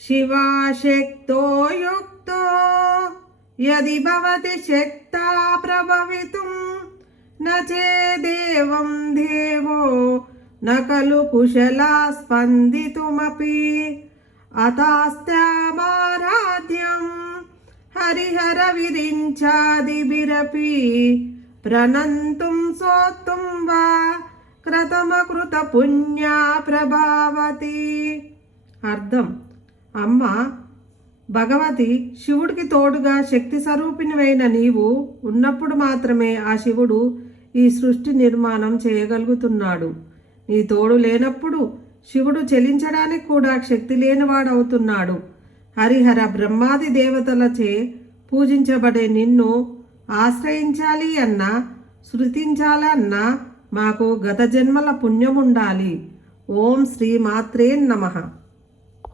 शिवाशक्तो युक्तो यदि भवति शक्ता प्रभवितुं न चेदेवं देवो न खलु कुशला स्पन्दितुमपि अतास्त्यामाराध्यं हरिहरविरिञ्चादिभिरपि प्रणन्तुं सोत्तुं वा कृतमकृतपुण्या ప్రభావతి. అర్థం: అమ్మ భగవతి, శివుడికి తోడుగా శక్తి స్వరూపిణివైన నీవు ఉన్నప్పుడు మాత్రమే ఆ శివుడు ఈ సృష్టి నిర్మాణం చేయగలుగుతున్నాడు. నీ తోడు లేనప్పుడు శివుడు చెలించడానికి కూడా శక్తి లేనివాడవుతున్నాడు. హరిహర బ్రహ్మాది దేవతలచే పూజించబడే నిన్ను ఆశ్రయించాలి అన్నా, శృతించాలన్నా మాకు గత జన్మల పుణ్యముండాలి. ఓం శ్రీ మాత్రే నమః.